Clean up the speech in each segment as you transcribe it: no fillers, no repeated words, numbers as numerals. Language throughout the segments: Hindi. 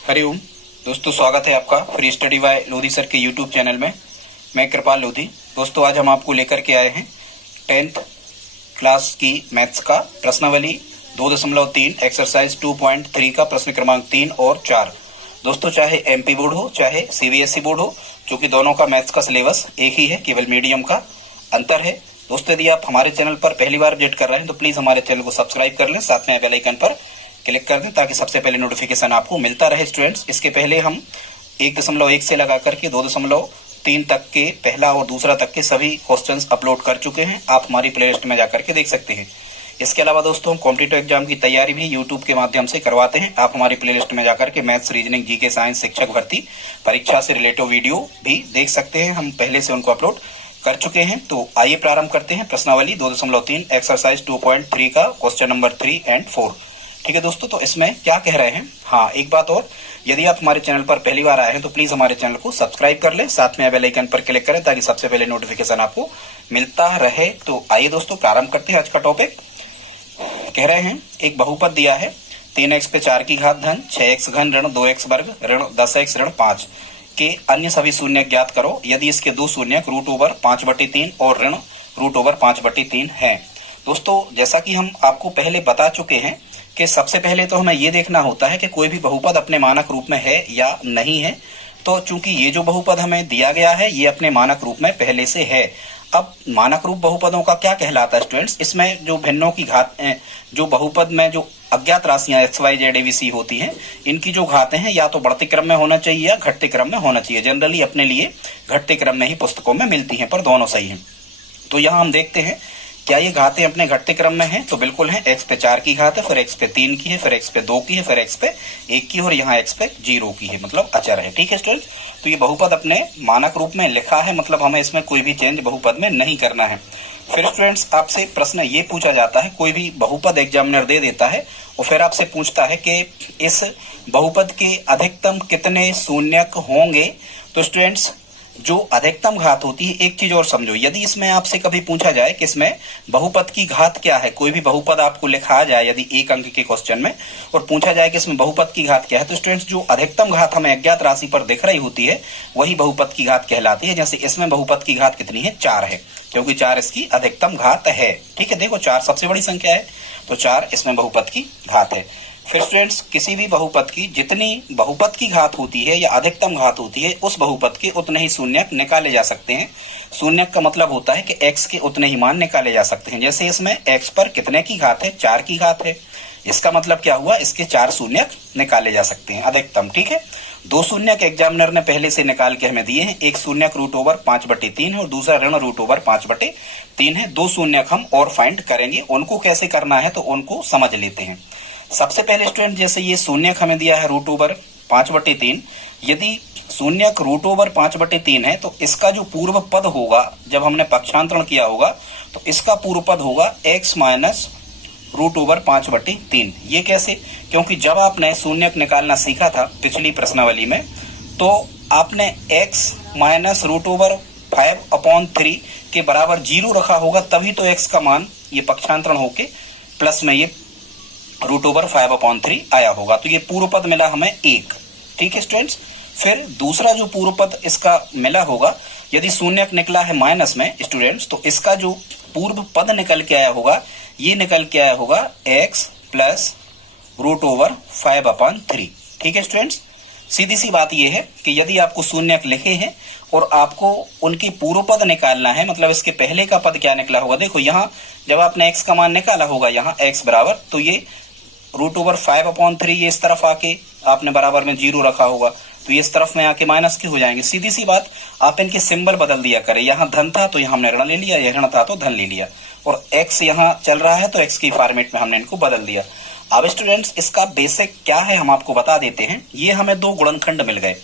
हरिओम दोस्तों, स्वागत है आपका free study bye Lodhi sir के यूट्यूब चैनल में। मैं कृपाल लोधी। दोस्तों, आज हम आपको लेकर के आए हैं 10th क्लास की मैथ्स का प्रश्नावली 2.3 एक्सरसाइज 2.3 का प्रश्न क्रमांक 3 और 4। दोस्तों, चाहे एमपी बोर्ड हो चाहे सीबीएसई बोर्ड हो, क्योंकि दोनों का मैथ्स का सिलेबस एक ही है, केवल मीडियम का अंतर है। दोस्तों, यदि आप हमारे चैनल पर पहली बार विजिट कर रहे हैं तो प्लीज हमारे चैनल को सब्सक्राइब कर लें, साथ में बेल आइकन पर क्लिक कर दें ताकि सबसे पहले नोटिफिकेशन आपको मिलता रहे। स्टूडेंट्स, इसके पहले हम 1.1 से लगा करके 2.3 तक के पहला और दूसरा तक के सभी क्वेश्चंस अपलोड कर चुके हैं। आप हमारी प्लेलिस्ट में जाकर के देख सकते हैं। इसके अलावा दोस्तों, हम कॉम्पिटिटिव एग्जाम की तैयारी भी यूट्यूब के माध्यम से करवाते हैं। आप हमारी प्लेलिस्ट में जाकर के मैथ्स, रीजनिंग, जीके, साइंस, शिक्षक भर्ती परीक्षा से रिलेटेड वीडियो भी देख सकते हैं। हम पहले से उनको अपलोड कर चुके हैं। तो आइए प्रारंभ करते हैं प्रश्नावली 2.3 एक्सरसाइज 2.3 का क्वेश्चन नंबर 3 और 4। ठीक है दोस्तों, तो इसमें क्या कह रहे हैं। हाँ, एक बात और, यदि आप हमारे चैनल पर पहली बार आए हैं तो प्लीज हमारे चैनल को सब्सक्राइब कर लें, साथ में बेल आइकन पर क्लिक करें ताकि सबसे पहले नोटिफिकेशन आपको मिलता रहे। तो आइए दोस्तों, प्रारंभ करते हैं आज का टॉपिक। कह रहे हैं एक बहुपद दिया है 3x पे 4 की घात धन 6x घन ऋण 2x वर्ग ऋण 10x ऋण 5 के अन्य सभी शून्य ज्ञात करो यदि इसके दो शून्य √5/3 और ऋण √5/3 हैं। दोस्तों, जैसा कि हम आपको पहले बता चुके हैं कि सबसे पहले तो हमें ये देखना होता है कि कोई भी बहुपद अपने मानक रूप में है या नहीं है। तो चूंकि ये जो बहुपद हमें दिया गया है ये अपने मानक रूप में पहले से है। अब मानक रूप बहुपदों का क्या कहलाता है स्टूडेंट्स, इसमें जो भिन्नों की घात, जो बहुपद में जो अज्ञात राशियां एक्स वाई जेड एबीसी होती हैं, इनकी जो घातें हैं या तो बढ़ते क्रम में होना चाहिए या घटते क्रम में होना चाहिए। जनरली अपने लिए घटते क्रम में ही पुस्तकों में मिलती हैं, पर दोनों सही हैं। तो यहाँ हम देखते हैं क्या ये घातें अपने घटते क्रम में हैं, तो बिल्कुल है। x पे 4 की घात है, फिर x पे 3 की है, फिर x पे 2 की है, फिर x पे 1 की और यहाँ x पे 0 की है, मतलब अचर है। ठीक है स्टूडेंट, तो ये बहुपद अपने मानक रूप में लिखा है, मतलब हमें इसमें कोई भी चेंज बहुपद में नहीं करना है। फिर स्टूडेंट्स, आपसे प्रश्न ये पूछा जाता है, कोई भी बहुपद एग्जामिनर दे देता है और फिर आपसे पूछता है कि इस बहुपद के अधिकतम कितने शून्यक होंगे। तो स्टूडेंट्स, जो अधिकतम घात होती है, एक चीज और समझो, यदि इसमें आपसे कभी पूछा जाए कि इसमें बहुपद की घात क्या है, कोई भी बहुपद आपको लिखा जाए यदि 1 अंक के क्वेश्चन में और पूछा जाए कि इसमें बहुपद की घात क्या है, तो स्टूडेंट्स जो अधिकतम घात हमें अज्ञात राशि पर दिख रही होती है वही बहुपद की घात कहलाती है। जैसे इसमें बहुपद की घात कितनी है, 4 है, क्योंकि 4 इसकी अधिकतम घात है। ठीक है, देखो 4 सबसे बड़ी संख्या है, तो 4 इसमें बहुपद की घात है। फिर स्टूडेंट्स, किसी भी बहुपद की जितनी बहुपद की घात होती है या अधिकतम घात होती है, उस बहुपद के उतने ही शून्यक निकाले जा सकते हैं। शून्यक का मतलब होता है कि x के उतने ही मान निकाले जा सकते हैं। जैसे इसमें x पर कितने की घात है, 4 की घात है, इसका मतलब क्या हुआ, इसके 4 शून्यक निकाले जा सकते हैं अधिकतम। ठीक है, 2 शून्यक एग्जामिनर ने पहले से निकाल के हमें दिए हैं। एक शून्यक √5/3 है और दूसरा ऋण √5/3 है। 2 शून्यक हम और फाइंड करेंगे, उनको कैसे करना है तो उनको समझ लेते हैं। सबसे पहले स्टूडेंट, जैसे ये शून्यक हमें दिया है √5/3, यदि शून्यक √5/3 है तो इसका जो पूर्व पद होगा, जब हमने पक्षांतरण किया होगा तो इसका पूर्व पद होगा x माइनस √5/3। ये कैसे, क्योंकि जब आपने शून्यक निकालना सीखा था पिछली प्रश्नावली में, तो आपने x माइनस √5/3 के बराबर 0 रखा होगा, तभी तो x का मान ये पक्षांतरण होके प्लस में ये √5/3 आया होगा। तो ये पूर्व पद मिला हमें 1। ठीक है स्टूडेंट्स, फिर दूसरा जो पूर्व पद इसका मिला होगा, यदि शून्यक निकला है माइनस में स्टूडेंट्स, तो इसका जो पूर्व पद निकल के आया होगा, ये निकल के आया होगा x प्लस √5/3। ठीक है स्टूडेंट्स, सीधी सी बात यह है कि यदि आपको शून्यक लिखे हैं और आपको उनके पूर्व पद निकालना है, मतलब इसके पहले का पद क्या निकला होगा, देखो यहाँ जब आपने x का मान निकाला होगा, यहाँ x बराबर, तो ये √5/3 ये इस तरफ आके आपने बराबर में 0 रखा होगा, तो ये इस तरफ में आके माइनस के हो जाएंगे। सीधी सी बात, आप इनके सिंबल बदल दिया करें। यहाँ धन था तो यहाँ हमने ऋण ले लिया, यह ऋण था तो धन ले लिया, और x यहाँ चल रहा है तो x की फॉर्मेट में हमने इनको बदल दिया। अब स्टूडेंट्स, इसका बेसिक क्या है हम आपको बता देते हैं। ये हमें 2 गुणनखंड मिल गए,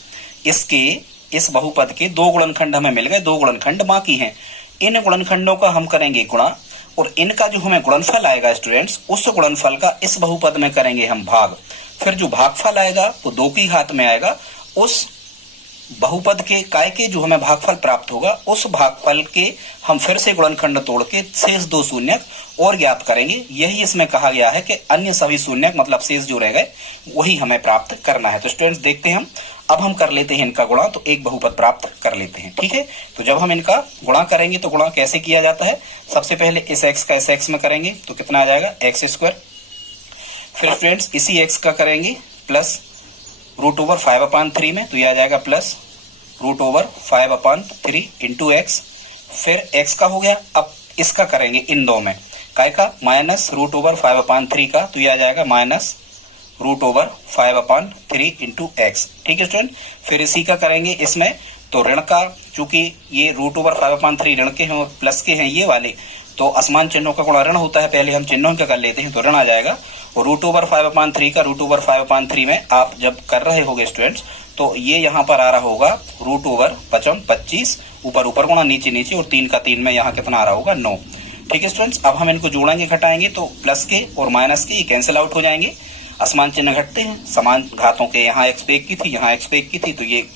इसके इस बहुपद के 2 गुणनखंड हमें मिल गए, 2 गुणनखंड बाकी हैं। इन गुणनखंडों का हम करेंगे गुणा, और इनका जो हमें गुणनफल आएगा स्टूडेंट्स, उस गुणनफल का इस बहुपद में करेंगे हम भाग। फिर जो भागफल आएगा वो 2 की घात में आएगा, उस बहुपद के काय के जो हमें भागफल प्राप्त होगा उस भागफल के हम फिर से गुणनखंड तोड़ के शेष दो शून्यक और ज्ञात करेंगे। यही इसमें कहा गया है कि अन्य सभी शून्यक मतलब शेष जो रह गए वही हमें प्राप्त करना है। तो स्टूडेंट्स देखते हैं हम, अब हम कर लेते हैं इनका गुणा, तो एक बहुपद प्राप्त कर लेते हैं। ठीक है, तो जब हम इनका गुणा करेंगे तो गुणा कैसे किया जाता है, सबसे पहले इस x का इस x में करेंगे तो कितना आ जाएगा एक्स स्क्वायर। फिर स्टूडेंट्स इसी x का करेंगे प्लस √5/3 में, तो ये आ जाएगा प्लस √5/3 इंटू एक्स। फिर x का हो गया, अब इसका करेंगे इन दो में, काय का माइनस √5/3 का, तो ये आ जाएगा माइनस √5/3 इंटू एक्स। ठीक है स्टूडेंट, फिर इसी का करेंगे इसमें, तो ऋण का, चूंकि ये √5/3 ऋण के हैं और प्लस के हैं ये वाले, तो असमान चिन्हों का गुणा ऋण होता है, पहले हम चिन्हों का कर लेते हैं, तो ऋण आ जाएगा। और √5/3 का √5/3 में आप जब कर रहे होगे स्टूडेंट्स, तो ये यहाँ पर आ रहा होगा √25, ऊपर ऊपर गुणा नीचे नीचे, और 3 का 3 में यहाँ कितना आ रहा होगा 9। ठीक है स्टूडेंट्स, अब हम इनको जोड़ेंगे घटाएंगे तो प्लस के और माइनस के ये कैंसिल आउट हो जाएंगे, असमान चिन्ह घटते हैं, समान घातों के यहाँ x पे 1 की थी, यहाँ x पे 1 की थी, तो ये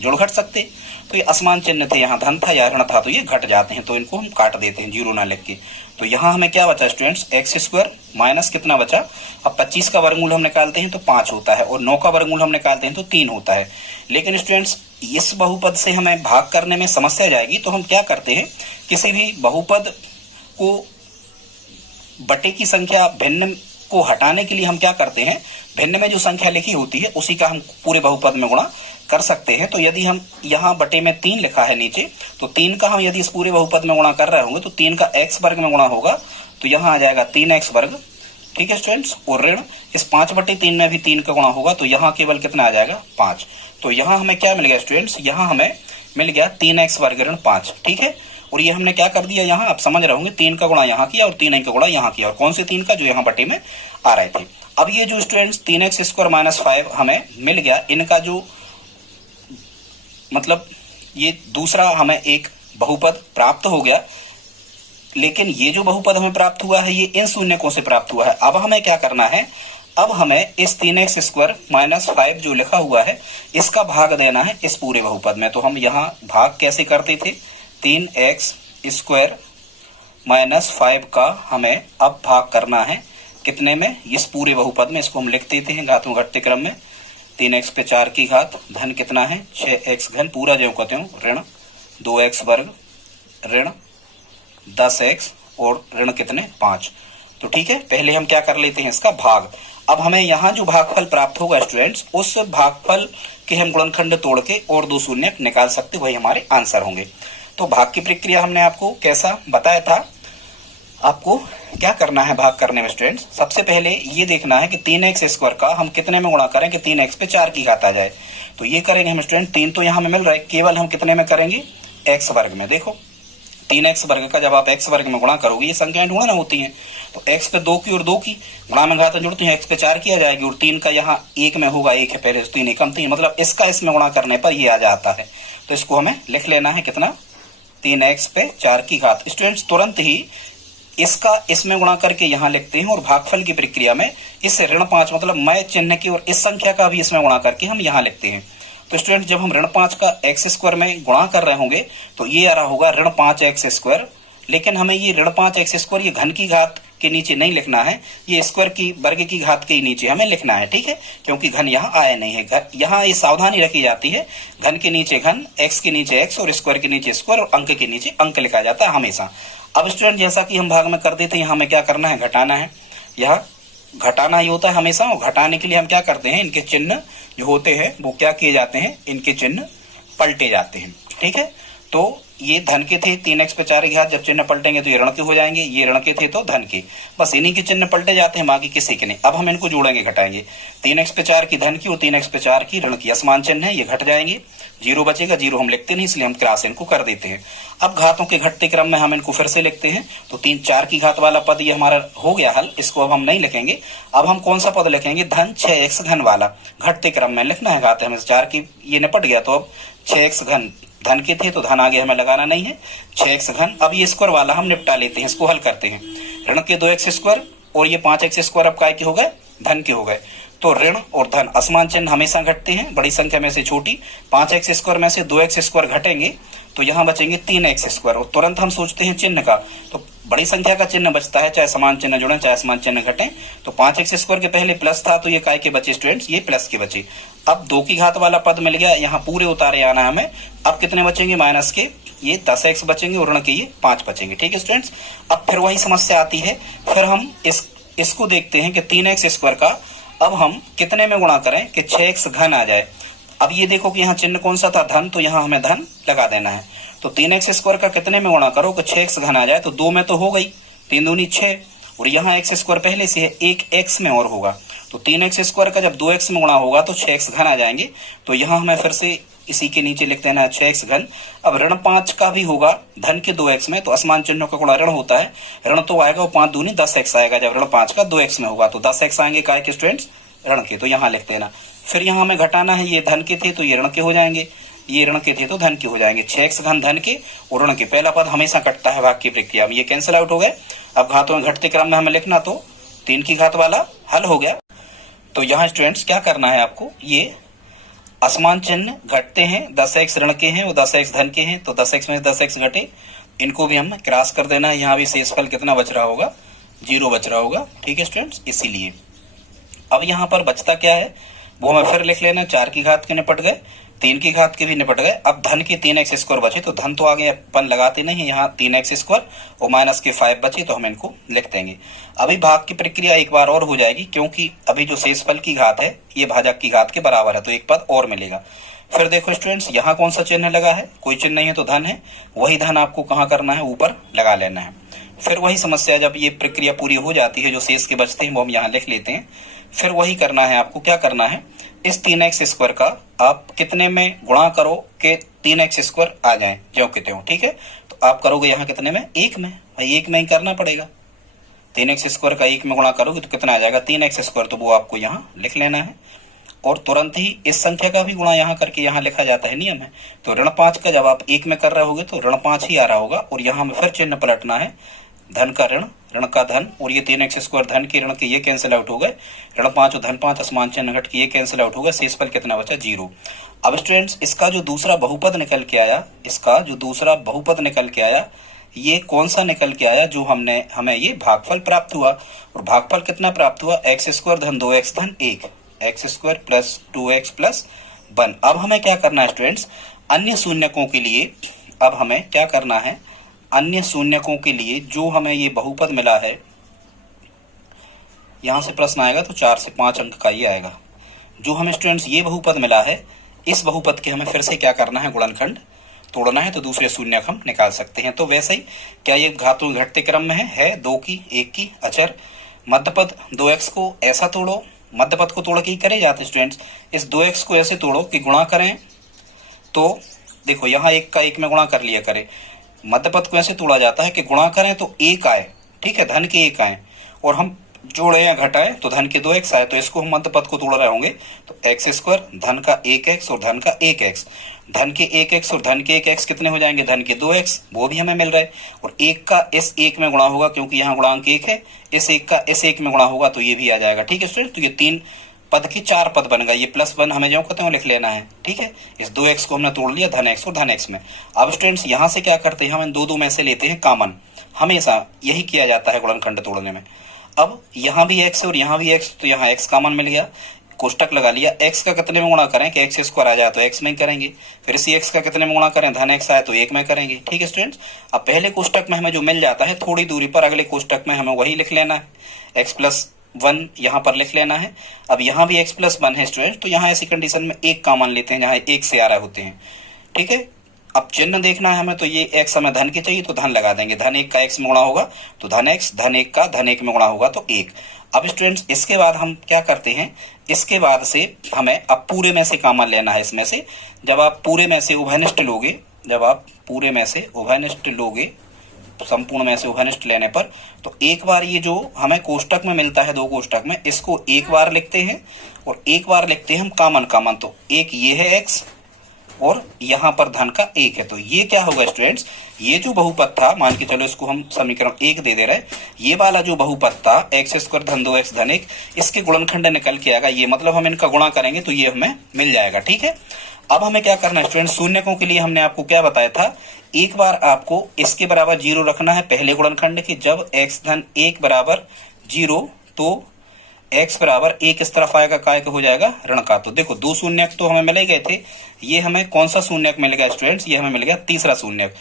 जोड़ घट सकते, तो ये असमान चिन्ह थे, यहाँ धन था या ऋण था, तो ये घट जाते हैं, तो इनको हम काट देते हैं जीरो ना लिख के। तो यहाँ हमें क्या बचा स्टूडेंट्स, एक्स स्क्वायर माइनस कितना बचा, अब 25 का वर्गमूल हम निकालते हैं तो 5 होता है, और 9 का वर्गमूल हम निकालते हैं तो 3 होता है। लेकिन स्टूडेंट्स इस बहुपद से हमें भाग करने में समस्या जाएगी, तो हम क्या करते हैं, किसी भी बहुपद को बटे की संख्या भिन्न को हटाने के लिए हम क्या करते हैं, भिन्न में जो संख्या लिखी होती है उसी का हम पूरे बहुपद में गुणा कर सकते हैं। तो यदि हम यहाँ बटे में 3 लिखा है नीचे, तो 3 का हम यदि इस पूरे बहुपद में गुणा कर रहे होंगे तो 3 का x वर्ग में गुणा होगा, तो यहाँ आ जाएगा 3x वर्ग। ठीक है स्टूडेंट्स, और ऋण इस 5/3 में भी 3 का गुणा होगा, तो यहाँ केवल कितना आ जाएगा 5। तो यहाँ हमें क्या मिल गया स्टूडेंट्स, यहाँ हमें मिल गया 3x वर्ग ऋण 5। ठीक है, और ये हमने क्या कर दिया, यहाँ आप समझ रहे होंगे 3 का गुणा यहाँ किया और 3 का गुणा यहाँ किया, और कौन से 3 का, जो यहाँ बटे में आ रहे थे। अब ये जो स्टूडेंट्स 3x स्क्वायर माइनस 5 हमें मिल गया, इनका जो मतलब ये दूसरा हमें एक बहुपद प्राप्त हो गया, लेकिन ये जो बहुपद हमें प्राप्त हुआ है ये इन शून्यकों से प्राप्त हुआ है। अब हमें क्या करना है, अब हमें इस 3x स्क्वायर माइनस 5 जो लिखा हुआ है इसका भाग देना है इस पूरे बहुपद में। तो हम यहाँ भाग कैसे करते थे, 3x स्क्वायर माइनस 5 का हमें अब भाग करना है कितने में, इस पूरे बहुपद में। इसको हम लिख देते हैं घातों घटते क्रम में, 3x पे 4 की घात, धन कितना है 6x घन, पूरा जो कहते हो ऋण 2x वर्ग ऋण 10x और ऋण कितने 5। तो ठीक है, पहले हम क्या कर लेते हैं इसका भाग। अब हमें यहाँ जो भागफल प्राप्त होगा स्टूडेंट्स, उस भागफल के हम गुणनखंड तोड़ के और दो शून्य निकाल सकते, वही हमारे आंसर होंगे। तो भाग की प्रक्रिया हमने आपको कैसा बताया था, आपको क्या करना है भाग करने में स्टूडेंट्स, सबसे पहले ये देखना है कि 3x स्क्वायर का हम कितने में गुणा करें कि 3x पे 4 की घात आ जाए। तो ये करेंगे हम स्टूडेंट, 3 तो यहाँ में मिल रहा है, केवल हम कितने में करेंगे x वर्ग में। देखो 3x वर्ग का जब आप x वर्ग में गुणा करोगे, ये संख्याएं ढूंढना होती हैं, तो x पे 2 की और 2 की गुणा में घात जुड़ती है, x पे 4 की आ जाएगी, और 3 का यहाँ 1 में होगा, 1 है पहले, 3 एकम 3, मतलब इसका इसमें गुणा करने पर ये आ जाता है। तो इसको हमें लिख लेना है कितना, 3x पे 4 की घात। स्टूडेंट्स तुरंत ही इसका इसमें गुणा करके यहाँ लिखते हैं, और भागफल की प्रक्रिया में इससे ऋण 5 मतलब मैं चिन्ह की और इस संख्या का भी इसमें गुणा करके हम यहाँ लिखते हैं। तो स्टूडेंट जब हम ऋण 5 का x स्क्वायर में गुणा कर रहे होंगे तो ये आ रहा होगा ऋण 5x स्क्वायर, लेकिन हमें ये ऋण 5x स्क्वायर ये घन की घात के नीचे नहीं लिखना है, ये स्क्वायर की वर्ग की घात के नीचे हमें लिखना है। ठीक है, क्योंकि घन यहाँ आया नहीं है, यहाँ ये सावधानी रखी जाती है, घन के नीचे घन, x के नीचे x और स्क्वायर के नीचे स्क्वायर और अंक के नीचे अंक लिखा जाता है हमेशा। अब स्टूडेंट जैसा कि हम भाग में कर देते हैं, यहाँ हमें क्या करना है, घटाना है, यहाँ घटाना ही होता है हमेशा, और घटाने के लिए हम क्या करते हैं, इनके चिन्ह जो होते हैं वो क्या किए जाते हैं, इनके चिन्ह पलटे जाते हैं। ठीक है, तो ये धन के थे 3x पे 4 की घात, जब चिन्ह पलटेंगे तो ये ऋण के हो जाएंगे, ये ऋण के थे तो धन के, बस इन्हीं के चिन्ह पलटे जाते हैं, बाकी किसी के नहीं। अब हम इनको जोड़ेंगे घटाएंगे, 3x पे 4 की धन की और 3x पे 4 की ऋण की, असमान चिन्ह है, ये घट जाएंगे, जीरो बचेगा, जीरो हम लिखते नहीं इसलिए हम क्रॉस इनको कर देते हैं। अब घातों के घटते क्रम में हम इनको फिर से लिखते हैं, तो 3 4 की घात वाला पद ये हमारा हो गया हल, इसको अब हम नहीं लिखेंगे। अब हम कौन सा पद लिखेंगे, धन 6x घन वाला, घटते क्रम में लिखना है, घात हमें 4 की ये निपट गया, तो अब 6x घन, धन के थे तो धन आगे हमें लगाना नहीं है, 6x घन। अब ये स्क्वायर वाला हम निपटा लेते हैं, इसको हल करते हैं, ऋण के 2x स्क्वायर और ये 5x स्क्वायर अब काय के हो गए, धन के हो गए, तो ऋण और धन असमान चिन्ह हमेशा घटते हैं, बड़ी संख्या में से छोटी। 5x² में से 2x² घटेंगे तो यहाँ बचेंगे 3x², और तुरंत हम सोचते हैं चिन्ह का, तो बड़ी संख्या का चिन्ह बचता है, चाहे समान चिन्ह जुड़े चाहे असमान चिन्ह घटे। तो 5x² के पहले प्लस था तो ये काय के बचे स्टूडेंट्स, ये प्लस के बचे। अब 2 की घात वाला पद मिल गया, यहाँ पूरे उतारे आना हमें। अब कितने बचेंगे माइनस के, ये 10x बचेंगे और ऋण के ये 5 बचेंगे। ठीक है स्टूडेंट्स, अब फिर वही समस्या आती है, फिर हम इसको देखते हैं कि 3x² का अब हम कितने में गुणा करें कि 6x घन आ जाए। अब ये देखो कि यहाँ चिन्ह कौन सा था, धन, तो यहाँ हमें धन लगा देना है। तो 3x² का कितने में गुणा करो कि 6x घन आ जाए, तो 2 में तो हो गई, 3 दूनी 6, और यहाँ x² पहले से है, एक x में और होगा, तो 3x² का जब 2x में गुणा होगा तो 6x घन आ जाएंगे। तो यहाँ हमें फिर से इसी के नीचे लिख देना है 6x घन। अब ऋण 5 का भी होगा धन के 2x में, तो असमान चिन्हों का गुणा ऋण होता है, ऋण तो आएगा, वो 5 दूनी 10x आएगा जब ऋण 5 का 2x में होगा, तो 10x आएंगे काय के स्टूडेंट्स, ऋण के, तो यहाँ लिख देना। फिर यहाँ हमें घटाना है, ये धन के थे तो ये ऋण के हो जाएंगे, ये ऋण के थे तो धन के हो जाएंगे। 6x घन धन के और ऋण के, पहला पद हमेशा कटता है भाग की प्रक्रिया में, ये कैंसिल आउट हो गए। अब घातों में घटते क्रम में हमें लिखना, तो 3 की घात वाला हल हो गया। तो यहाँ स्टूडेंट्स क्या करना है आपको, ये असमान चिन्ह घटते हैं, 10x ऋण के हैं और 10x धन के हैं, तो 10x में 10x घटे, इनको भी हम क्रॉस कर देना है। यहाँ भी शेषफल कितना बच रहा होगा, 0 बच रहा होगा। ठीक है स्टूडेंट्स, इसीलिए अब यहाँ पर बचता क्या है वो हमें फिर लिख लेना, 4 की घात के निपट गए, 3 की घात के भी निपट गए। अब धन के 3x² बचे, तो धन तो आगे अपन लगाते नहीं, यहाँ 3x² और माइनस के 5 बचे, तो हम इनको लिख देंगे। अभी भाग की प्रक्रिया एक बार और हो जाएगी, क्योंकि अभी जो शेषफल की घात है ये भाजक की घात के बराबर है, तो एक पद और मिलेगा। फिर देखो स्टूडेंट्स, यहाँ कौन सा चिन्ह लगा है, कोई चिन्ह नहीं है तो धन है, वही धन आपको कहाँ करना है, ऊपर लगा लेना है। फिर वही समस्या, जब ये प्रक्रिया पूरी हो जाती है, जो शेष के बचते हैं वो हम यहाँ लिख लेते हैं। फिर वही करना है आपको, क्या करना है, इस 3x² का आप कितने में गुणा करो कि 3x² आ जाए ज्यों के त्यों। ठीक है, तो आप करोगे यहाँ कितने में, 1 में, भाई 1 में ही करना पड़ेगा। 3x² का 1 में गुणा करोगे तो कितना आ जाएगा, 3x², तो वो आपको यहाँ लिख लेना है। और तुरंत ही इस संख्या का भी गुणा यहाँ करके यहाँ लिखा जाता है, नियम है। तो ऋण 5 का जब आप 1 में कर रहे होगे तो ऋण 5 ही आ रहा होगा, और यहाँ हमें फिर चिन्ह पलटना है, धन का ऋण, ऋण का धन, और ये 3x² धन के ऋण के ये कैंसिल आउट हो गए, ऋण 5 और धन 5 असमान चिन्ह घट के ये कैंसिल आउट हो गए, शेषफल कितना बचा, 0। अब स्टूडेंट्स, इसका जो दूसरा बहुपद निकल के आया, इसका जो दूसरा बहुपद निकल के आया, ये कौन सा निकल के आया, जो हमें ये भागफल प्राप्त हुआ। और भागफल कितना प्राप्त हुआ, x² धन 2x धन 1, x² प्लस 2x प्लस 1। अब हमें क्या करना है स्टूडेंट्स, अन्य शून्यकों के लिए अब हमें क्या करना है, अन्य शून्यकों के लिए जो हमें ये बहुपद मिला है, यहां से प्रश्न आएगा तो 4 से 5 अंक का ही आएगा। जो हमें स्टूडेंट्स ये बहुपद मिला है, इस बहुपद के हमें फिर से क्या करना है, गुणनखंड तोड़ना है, तो दूसरे शून्यक हम निकाल सकते हैं। तो वैसे ही क्या ये घातों घटते क्रम में है 2 की 1 की अचर। मध्यपद 2x को ऐसा तोड़ो, मध्यपद को तोड़ के ही करे जाते स्टूडेंट्स, इस 2x को ऐसे तोड़ो कि गुणा करें, तो देखो यहाँ 1 का 1 में गुणा कर लिया करे। मध्यपद को ऐसे तोड़ा जाता है कि गुणा करें तो 1 आए, ठीक है, धन के 1 आए, और हम जोड़े या घटाएं तो धन के 2x आए, तो इसको हम मध्यपद को तोड़ रहे होंगे, तो x² धन का 1x और धन का 1x, धन के 1x और धन के 1x कितने हो जाएंगे, धन के 2x, वो भी हमें मिल रहा है, और 1 का इस 1 में गुणा होगा, क्योंकि यहाँ गुणांक 1 है, इस 1 का इस 1 में गुणा होगा, तो ये भी आ जाएगा। ठीक है स्टूडेंट, तो ये 3 पद की 4 पद बन गए, ये +1 हमें जो कहते हैं लिख लेना है। ठीक है, इस 2x को हमने तोड़ लिया धन x और धन x में। अब स्टूडेंट्स यहाँ से क्या करते हैं, हम 2 में से लेते हैं कॉमन, हमेशा यही किया जाता है गुणनखंड तोड़ने में। अब यहाँ भी x और यहाँ भी x, तो यहाँ x कॉमन मिल गया, कोष्टक लगा लिया। x का कितने में गुणा करें कि x² आ जाए तो x में ही करेंगे, फिर इसी x का कितने में गुणा करें, धन x आए तो 1 में करेंगे। ठीक है स्टूडेंट्स, अब पहले कोष्टक में हमें जो मिल जाता है, थोड़ी दूरी पर अगले कोष्टक में हमें वही लिख लेना है, x+1 यहाँ पर लिख लेना है। अब यहाँ भी x+1 है स्टूडेंट, तो यहाँ ऐसी कंडीशन में 1 कॉमन लेते हैं जहाँ 1 से आ रहे होते हैं। ठीक है, अब चिन्ह देखना है हमें, तो ये x हमें धन के चाहिए तो धन लगा देंगे, धन 1 का x में गुणा होगा तो धन x, धन 1 का धन 1 में गुणा होगा तो 1। अब स्टूडेंट्स इसके बाद हम क्या करते हैं, इसके बाद से हमें अब पूरे में से कॉमन लेना है इसमें से। जब आप पूरे में से उभयनिष्ठ लोगे, जब आप पूरे में से उभयनिष्ठ लोगे, संपूर्ण में से उभयनिष्ठ लेने पर, तो एक बार ये जो हमें कोष्टक में मिलता है 2 कोष्टक में, इसको एक बार लिखते हैं और एक बार लिखते हैं हम कॉमन। तो एक ये है x और यहाँ पर धन का 1 है। तो ये क्या होगा स्टूडेंट्स, ये जो बहुपद था, मान के चलो इसको हम समीकरण 1 दे रहे, ये वाला जो बहुपद था x² धन 2x धन 1, इसके गुणनखंड निकल के आएगा ये, मतलब हम इनका गुणा करेंगे तो ये हमें मिल जाएगा। ठीक है, अब हमें क्या करना है स्टूडेंट्स, शून्यकों के लिए हमने आपको क्या बताया था, एक बार आपको इसके बराबर 0 रखना है पहले गुणनखंड की। जब x धन 1 बराबर 0 तो x बराबर 1 इस तरफ आएगा, काय का हो जाएगा ऋण का। तो देखो 2 शून्यक तो हमें मिले गए थे, ये हमें कौन सा शून्यक मिल गया स्टूडेंट्स, ये हमें मिल गया तीसरा शून्यक।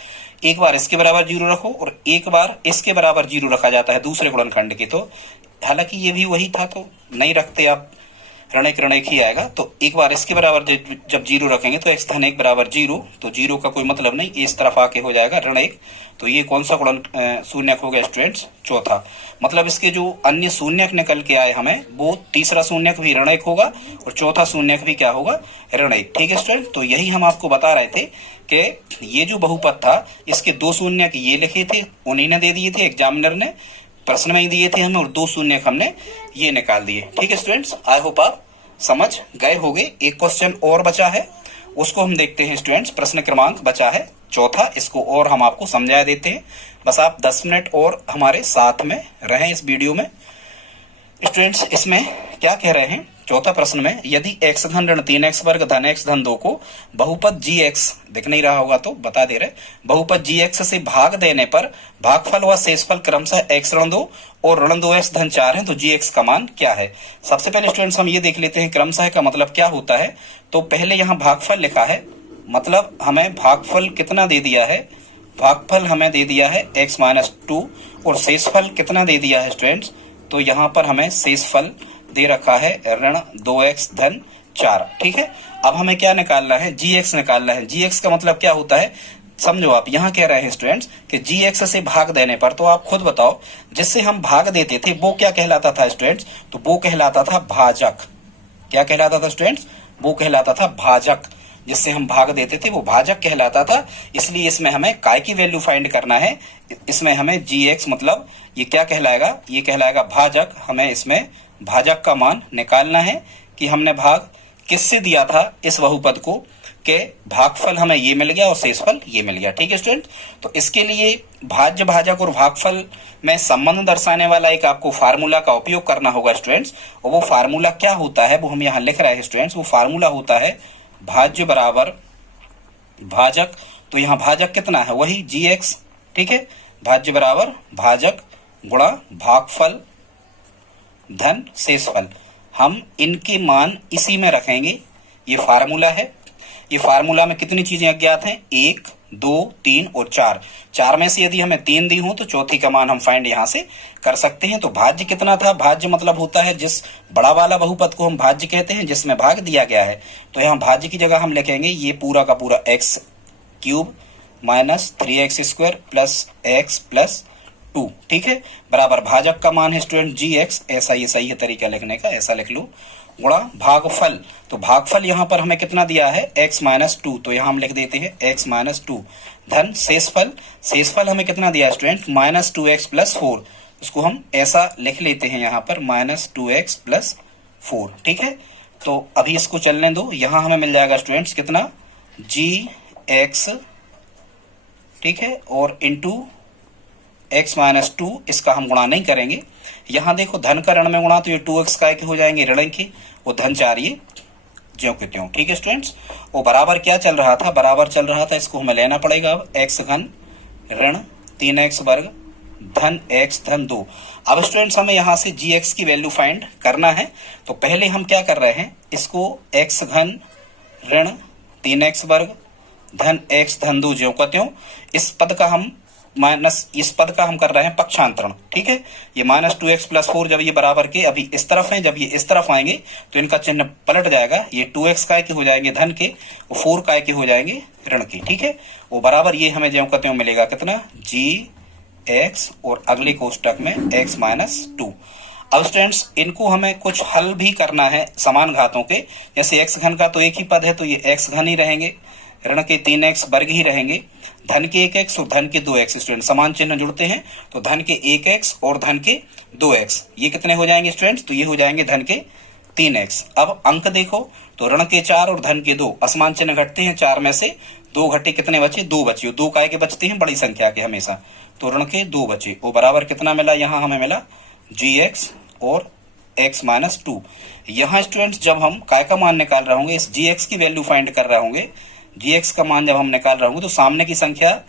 एक बार इसके बराबर 0 रखो और एक बार इसके बराबर 0 रखा जाता है दूसरे गुणनखंड के। तो हालांकि ये भी वही था तो नहीं रखते आप, ऋण एक ही आएगा। तो एक बार इसके बराबर जब 0 रखेंगे तो x धन 1 बराबर 0, तो 0 का कोई मतलब नहीं, इस तरफ आके हो जाएगा ऋण 1। तो ये कौन सा गुणन शून्यक हो गया स्टूडेंट्स, चौथा। मतलब इसके जो अन्य शून्यक निकल के आए हमें, वो तीसरा शून्यक भी ऋण 1 होगा और चौथा शून्यक भी क्या होगा, ऋण 1। ठीक है स्टूडेंट, तो यही हम आपको बता रहे थे कि ये जो बहुपद था इसके 2 शून्यक ये लिखे थे, उन्हीं ने दे दिए थे, एग्जामिनर ने प्रश्न में ही दिए थे हमें, और 2 शून्यक हमने ये निकाल दिए। ठीक है स्टूडेंट्स, आई होप आप समझ गए होंगे। एक क्वेश्चन और बचा है, उसको हम देखते हैं स्टूडेंट्स। प्रश्न क्रमांक बचा है चौथा, इसको और हम आपको समझा देते हैं। बस आप 10 मिनट और हमारे साथ में रहें इस वीडियो में। स्टूडेंट्स इसमें क्या कह रहे हैं, चौथा प्रश्न में, यदि x घन ऋण 3x वर्ग धन x धन 2 को बहुपद gx, दिख नहीं रहा होगा तो बता दे रहे, बहुपद gx से भाग देने पर भागफल व शेषफल क्रमशः x ऋण 2 और ऋण 2x धन 4 है, तो gx का मान क्या है। सबसे पहले स्टूडेंट्स हम ये देख लेते हैं क्रमशः का मतलब क्या होता है। तो पहले यहाँ भागफल लिखा है, मतलब हमें भागफल कितना दे दिया है, भागफल हमें दे दिया है x-2 और शेषफल कितना दे दिया है स्टूडेंट्स, तो यहाँ पर हमें शेषफल दे रखा है ऋण 2x धन 4। ठीक है, अब हमें क्या निकालना है, gx निकालना है। gx का मतलब क्या होता है समझो आप, यहाँ कह रहे हैं स्टूडेंट्स कि gx से भाग देने पर, तो आप खुद बताओ जिससे हम भाग देते थे वो क्या कहलाता था स्टूडेंट्स, तो वो कहलाता था भाजक। क्या कहलाता था स्टूडेंट्स, वो कहलाता था भाजक। जिससे हम भाग देते थे वो भाजक कहलाता था। इसलिए इसमें हमें काय की वैल्यू फाइंड करना है, इसमें हमें gx मतलब ये क्या कहलाएगा, ये कहलाएगा भाजक। हमें इसमें भाजक का मान निकालना है कि हमने भाग किससे दिया था इस बहुपद को, के भागफल हमें ये मिल गया और शेषफल ये मिल गया। ठीक है स्टूडेंट, तो इसके लिए भाज्य भाजक और भागफल में संबंध दर्शाने वाला एक आपको फार्मूला का उपयोग करना होगा स्टूडेंट्स। और वो फार्मूला क्या होता है वो हम यहाँ लिख रहे हैं स्टूडेंट्स। वो फार्मूला होता है भाज्य बराबर भाजक, तो यहाँ भाजक कितना है, वही gx। ठीक है, भाज्य बराबर भाजक गुणा भागफल धन शेषफल। हम इनके मान इसी में रखेंगे, ये फार्मूला है। ये फार्मूला में कितनी चीजें अज्ञात हैं, 1 2 3 और 4। 4 में से यदि हमें 3 दी हो तो चौथी का मान हम फाइंड यहाँ से कर सकते हैं। तो भाज्य कितना था, भाज्य मतलब होता है जिस बड़ा वाला बहुपद को हम भाज्य कहते हैं जिसमें भाग दिया गया है। तो यहाँ भाज्य की जगह हम लिखेंगे ये पूरा का पूरा x³ minus 3x² plus x plus 2। ठीक है, बराबर भाजक का मान है स्टूडेंट gx, ऐसा ये सही है तरीका लिखने का, ऐसा लिख लो, गुणा भागफल। तो भागफल यहाँ पर हमें कितना दिया है x-2, तो यहाँ हम लिख देते हैं x-2 धन शेषफल। शेषफल हमें कितना दिया है स्टूडेंट, -2x प्लस 4। इसको हम ऐसा लिख लेते हैं यहाँ पर -2x प्लस 4। ठीक है, तो अभी इसको चलने दो। यहाँ हमें मिल जाएगा स्टूडेंट्स कितना, gx, ठीक है, और इंटू x-2, इसका हम गुणा नहीं करेंगे। यहाँ देखो धन का ऋण में गुणा तो ये 2x काय के हो जाएंगे ऋण के, वो धन 4 ये ज्यों के त्यों। ठीक है स्टूडेंट्स, वो बराबर क्या चल रहा था, बराबर चल रहा था, इसको हमें लेना पड़ेगा अब, x घन ऋण 3x वर्ग धन x धन 2। अब स्टूडेंट्स हमें यहाँ से gx की वैल्यू फाइंड करना है। तो पहले हम क्या कर रहे हैं, इसको x घन ऋण 3x वर्ग धन x धन 2 ज्यों का त्यों, इस पद का हम माइनस, इस पद का हम कर रहे हैं पक्षांतरण। ठीक है, ये -2x प्लस 4 जब ये बराबर के अभी इस तरफ हैं, जब ये इस तरफ आएंगे तो इनका चिन्ह पलट जाएगा। ये 2x काय के हो जाएंगे धन के, और 4 काय के हो जाएंगे ऋण के। ठीक है, वो बराबर ये हमें ज्यों का त्यों मिलेगा कितना, gx और अगले कोष्टक में x-2। अब स्टूडेंट्स इनको हमें कुछ हल भी करना है समान घातों के। जैसे x घन का तो एक ही पद है तो ये x घन ही रहेंगे, ऋण के 3x वर्ग ही रहेंगे, धन के 1x और धन के 2x। स्टूडेंट समान चिन्ह जुड़ते हैं तो धन के 1x और धन के 2x ये कितने हो जाएंगे स्टूडेंट्स, तो ये हो जाएंगे धन के 3x। अब अंक देखो तो ऋण के 4 और धन के 2, असमान चिन्ह घटते हैं, 4 में से 2 घटे, कितने बचे? 2 बचे। 2 काय के बचते हैं? बड़ी संख्या के हमेशा, तो ऋण के 2 बचे। वो बराबर कितना मिला? यहाँ हमें मिला gx और x माइनस 2। यहाँ स्टूडेंट्स जब हम काय का मान निकाल रहे होंगे, इस gx की वैल्यू फाइंड कर रहे होंगे, gx का मान जब हम निकाल रहे होंगे तो सामने की संख्या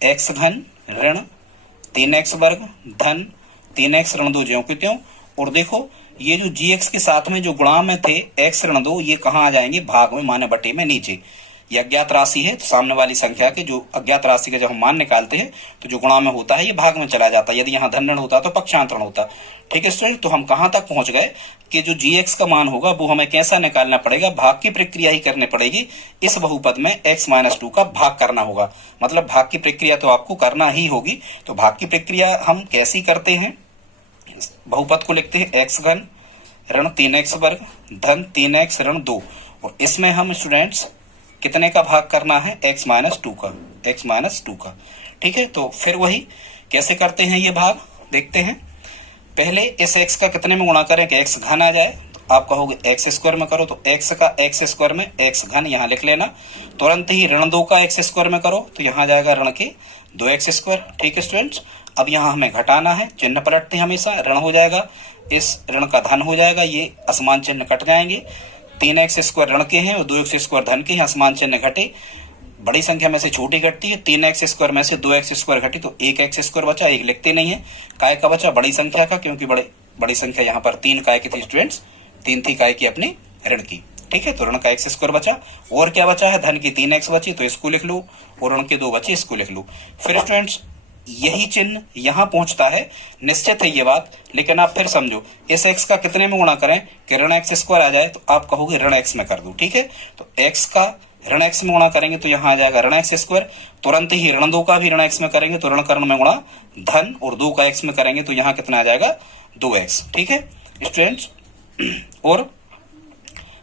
x घन ऋण 3x वर्ग धन 3x ऋण 2 ज्यों की त्यों। और देखो ये जो gx के साथ में जो गुणा में थे x ऋण 2, ये कहाँ आ जाएंगे? भाग में, माने बटे में नीचे। ये अज्ञात राशि है तो सामने वाली संख्या के जो अज्ञात राशि का जब हम मान निकालते हैं तो जो गुणा में होता है ये भाग में चला जाता है। यदि यहाँ धन ऋण होता तो पक्षांतरण होता। ठीक है स्टूडेंट, तो हम कहाँ तक पहुंच गए कि जो gx का मान होगा वो हमें कैसा निकालना पड़ेगा? भाग की प्रक्रिया ही करनी पड़ेगी। इस बहुपद में x माइनस 2 का भाग करना होगा, मतलब भाग की प्रक्रिया तो आपको करना ही होगी। तो भाग की प्रक्रिया हम कैसी करते हैं? बहुपद को लिखते हैं x घन ऋण 3x वर्ग धन 3x ऋण 2, और इसमें हम स्टूडेंट्स कितने का भाग करना है? x माइनस 2 का, x माइनस 2 का। ठीक है, तो फिर वही कैसे करते हैं ये भाग, देखते हैं। पहले इस x का कितने में गुणा करें कि x घन आ जाए? तो आप कहोगे x स्क्वायर में करो, तो x का x स्क्वायर में x घन यहाँ लिख लेना। तुरंत ही ऋण 2 का x स्क्वायर में करो तो यहाँ जाएगा ऋण के 2x स्क्वायर। ठीक है स्टूडेंट्स, अब यहाँ हमें घटाना है, चिन्ह पलटते हैं हमेशा, ऋण हो जाएगा, इस ऋण का धन हो जाएगा, ये असमान चिन्ह कट जाएंगे। 3x स्क्वायर ऋण के हैं और 2x स्क्वायर धन के हैं, असमान चिन्ह घटे, बड़ी संख्या में से छोटी घटती है। 3x स्क्वायर में से 2x स्क्वायर घटी तो 1x स्क्वायर बचा, एक लिखते नहीं है। काय का बचा? बड़ी संख्या का, क्योंकि बड़ी संख्या यहाँ पर 3 काय की थी स्टूडेंट्स, 3 थी काय की अपनी ऋण की। ठीक है, तो ऋण का x स्क्वायर बचा, और क्या बचा है? धन की 3x बची तो इसको लिख लो, और ऋण के 2 बचे इसको लिख लो। फिर स्टूडेंट्स यही चिन्ह यहाँ पहुंचता है, निश्चित है ये बात, लेकिन आप फिर समझो इस x का कितने में गुणा करें कि ऋण x स्क्वायर आ जाए? तो आप कहोगे ऋण x में कर दो। ठीक है, तो x का ऋण x में गुणा करेंगे तो यहाँ आ जाएगा ऋण x स्क्वायर। तुरंत ही ऋण 2 का भी ऋण x में करेंगे तो ऋण कर्ण में गुणा धन, और 2 का x में करेंगे तो यहाँ कितना आ जाएगा? 2x। ठीक है स्टूडेंट्स, और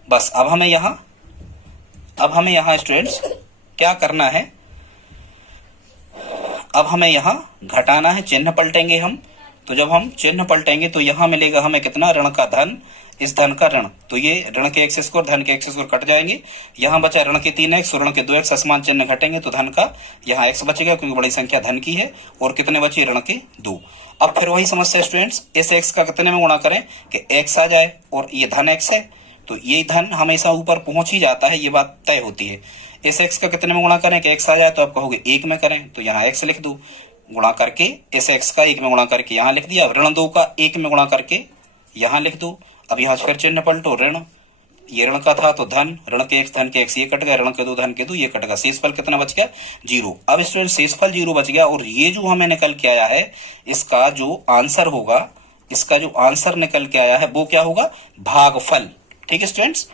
बस अब हमें यहाँ स्टूडेंट्स क्या करना है? अब हमें यहाँ घटाना है, चिन्ह पलटेंगे हम। तो जब हम चिन्ह पलटेंगे तो यहाँ मिलेगा हमें कितना? ऋण का धन, इस धन का ऋण, तो ये ऋण के x स्क्वायर धन के x स्क्वायर कट जाएंगे। यहाँ बचा ऋण के 3x और ऋण के 2x, असमान चिन्ह घटेंगे तो धन का यहाँ x बचेगा क्योंकि बड़ी संख्या धन की है, और कितने बचे? ऋण के 2। अब फिर वही समस्या स्टूडेंट्स, इस x का कितने में गुणा करें कि x आ जाए, और ये धन x है तो ये धन हमेशा ऊपर पहुंच ही जाता है, ये बात तय होती है। इस x का कितने में गुणा करें कि x आ जाए? तो आप कहोगे 1 में करें, तो यहाँ x लिख दो, गुणा करके इस x का 1 में गुणा करके यहाँ लिख दिया, ऋण 2 का 1 में गुणा करके यहाँ लिख दो। अब यहाँ फिर चिन्ह पलटो, ऋण, ये ऋण का था तो धन, ऋण के x धन के x ये कट गया, ऋण के 2 धन के 2 ये कट गया, शेषफल कितना बच गया? 0। अब स्टूडेंट शेषफल 0 बच गया, और ये जो हमें निकल के आया है इसका जो आंसर होगा, इसका जो आंसर निकल के आया है वो क्या होगा? भागफल। ठीक है स्टूडेंट्स,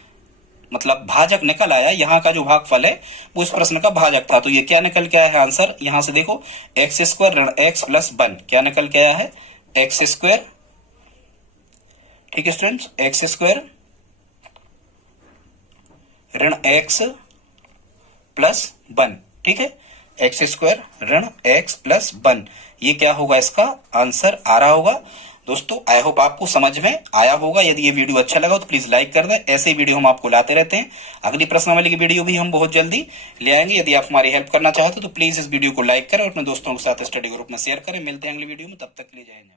मतलब भाजक निकल आया, यहाँ का जो भागफल है वो इस प्रश्न का भाजक था। तो ये क्या निकल के आया है आंसर? यहाँ से देखो x स्क्वायर ऋण x प्लस 1 क्या निकल के आया है? x square. ठीक है स्टूडेंट्स, x स्क्वायर ऋण x प्लस 1। ठीक है, x स्क्वायर ऋण x प्लस 1, ये क्या होगा? इसका आंसर आ रहा होगा। दोस्तों आई होप आपको समझ में आया होगा। यदि ये वीडियो अच्छा लगा तो प्लीज लाइक कर दें, ऐसे ही वीडियो हम आपको लाते रहते हैं। अगली प्रश्नावली की वीडियो भी हम बहुत जल्दी ले आएंगे। यदि आप हमारी हेल्प करना चाहते हो तो प्लीज इस वीडियो को लाइक करें और अपने दोस्तों के साथ स्टडी ग्रुप में शेयर करें। मिलते हैं अगली वीडियो में, तब तक के लिए जय हिंद।